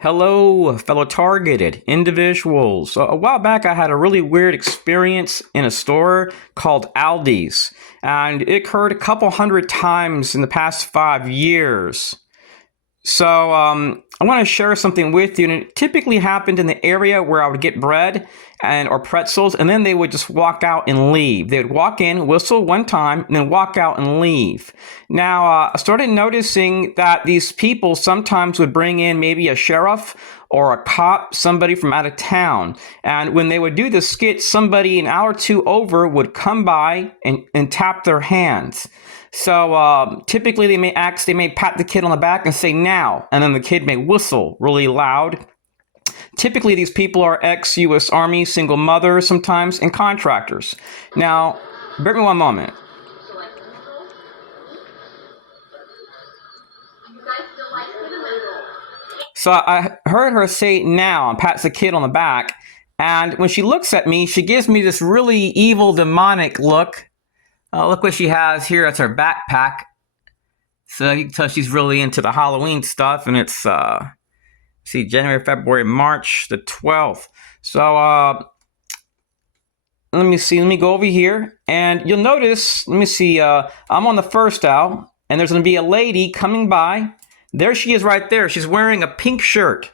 Hello, fellow targeted individuals. A while back, I had a really weird experience in a store called Aldi's, and it occurred a couple hundred times in the past 5 years. I want to share something with you, and it typically happened in the area where I would get bread and or pretzels, and then they would just walk out and leave. They would walk in, whistle one time, and then walk out and leave. Now, I started noticing that these people sometimes would bring in maybe a sheriff or a cop, somebody from out of town. And when they would do the skit, somebody an hour or two over would come by and tap their hands. So typically they may pat the kid on the back and say now, and then the kid may whistle really loud. Typically these people are ex-US Army, single mothers sometimes, and contractors. Now, bear with me one moment. So I heard her say now and pats the kid on the back, and when she looks at me, she gives me this really evil, demonic look. Look what she has here. That's her backpack. So you can tell she's really into the Halloween stuff. And it's, January, February, March the 12th. So let me see. Let me go over here. And you'll notice, let me see, I'm on the first aisle. And there's going to be a lady coming by. There she is right there. She's wearing a pink shirt.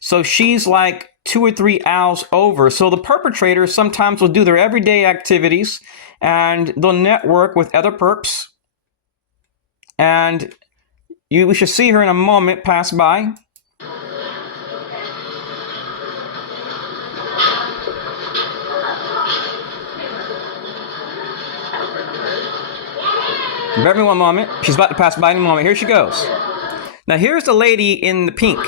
So she's like 2 or 3 aisles over. So the perpetrators sometimes will do their everyday activities and they'll network with other perps. And we should see her in a moment pass by. Bear with me one moment. She's about to pass by any moment. Here she goes. Now here's the lady in the pink.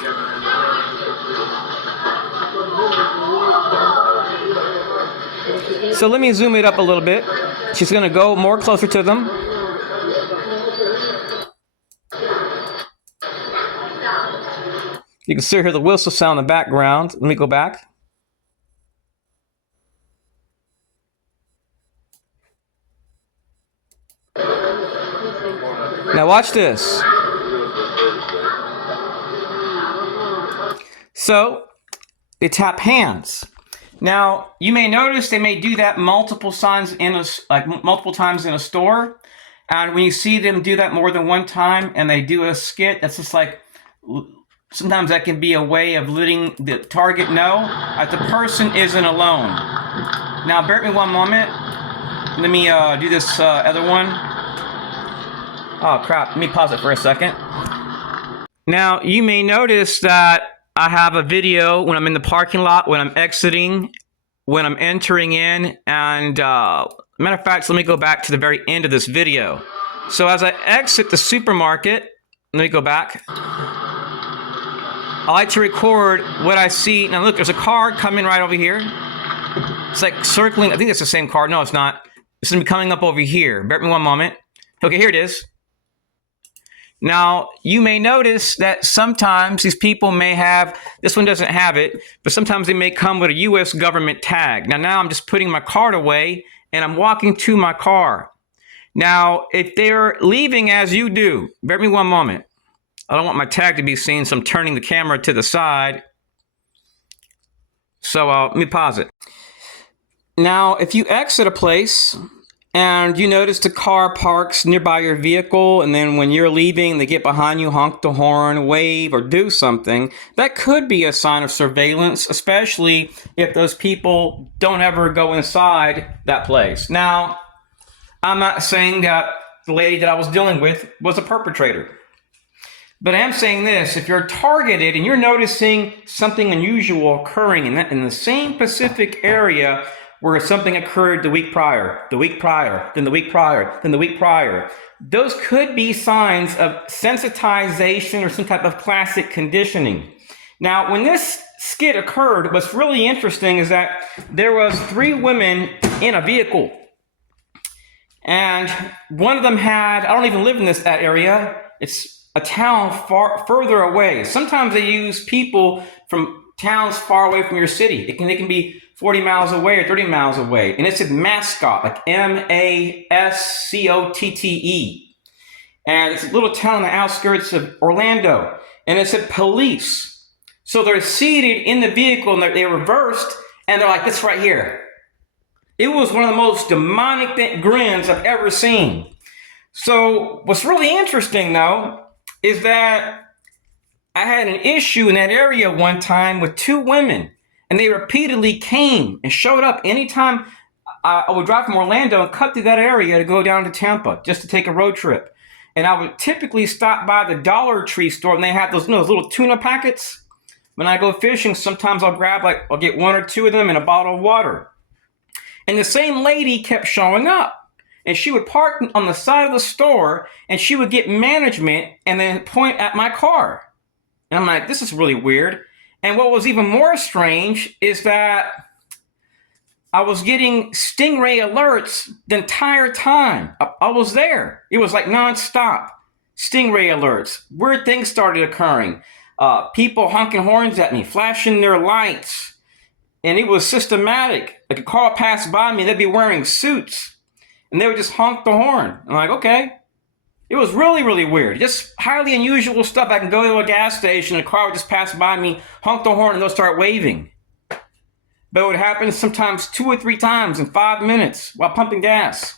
So let me zoom it up a little bit. She's going to go more closer to them. You can still hear the whistle sound in the background. Let me go back. Now watch this. So they tap hands. Now, you may notice they may do that multiple times in a store. And when you see them do that more than one time and they do a skit, that's just like, sometimes that can be a way of letting the target know that the person isn't alone. Now, bear with me one moment. Let me do this other one. Oh, crap. Let me pause it for a second. Now, you may notice that I have a video when I'm in the parking lot, when I'm exiting, when I'm entering in, and matter of fact, let me go back to the very end of this video. So as I exit the supermarket, let me go back. I like to record what I see. Now look, there's a car coming right over here. It's like circling. I think it's the same car. No, it's not. It's going to be coming up over here. Bear with me one moment. Okay, here it is. Now, you may notice that sometimes these people may have, this one doesn't have it, but sometimes they may come with a U.S. government tag. Now I'm just putting my card away and I'm walking to my car. Now, if they're leaving as you do, bear with me one moment. I don't want my tag to be seen, so I'm turning the camera to the side. So let me pause it. Now, if you exit a place and you notice the car parks nearby your vehicle, and then when you're leaving, they get behind you, honk the horn, wave, or do something, that could be a sign of surveillance, especially if those people don't ever go inside that place. Now, I'm not saying that the lady that I was dealing with was a perpetrator. But I am saying this, if you're targeted and you're noticing something unusual occurring in the same specific area where something occurred the week prior, then the week prior, then the week prior. Those could be signs of sensitization or some type of classic conditioning. Now, when this skit occurred, what's really interesting is that there was 3 women in a vehicle. And one of them had, I don't even live in that area, it's a town further away. Sometimes they use people from towns far away from your city. They can be 40 miles away or 30 miles away. And it said mascot, like Mascotte. And it's a little town on the outskirts of Orlando. And it said police. So they're seated in the vehicle and they reversed and they're like, this right here. It was one of the most demonic grins I've ever seen. So what's really interesting though, is that I had an issue in that area one time with two women, and they repeatedly came and showed up anytime I would drive from Orlando and cut through that area to go down to Tampa just to take a road trip. And I would typically stop by the Dollar Tree store, and they had those, those little tuna packets. When I go fishing, sometimes I'll get one or two of them in a bottle of water. And the same lady kept showing up. And she would park on the side of the store, and she would get management and then point at my car. And I'm like, this is really weird. And what was even more strange is that I was getting stingray alerts the entire time I was there. It was like nonstop stingray alerts. Weird things started occurring. People honking horns at me, flashing their lights. And it was systematic. Like a car passed by me, they'd be wearing suits. And they would just honk the horn. I'm like, okay. It was really, really weird. Just highly unusual stuff. I can go to a gas station, a car would just pass by me, honk the horn, and they'll start waving. But it would happen sometimes 2 or 3 times in 5 minutes while pumping gas.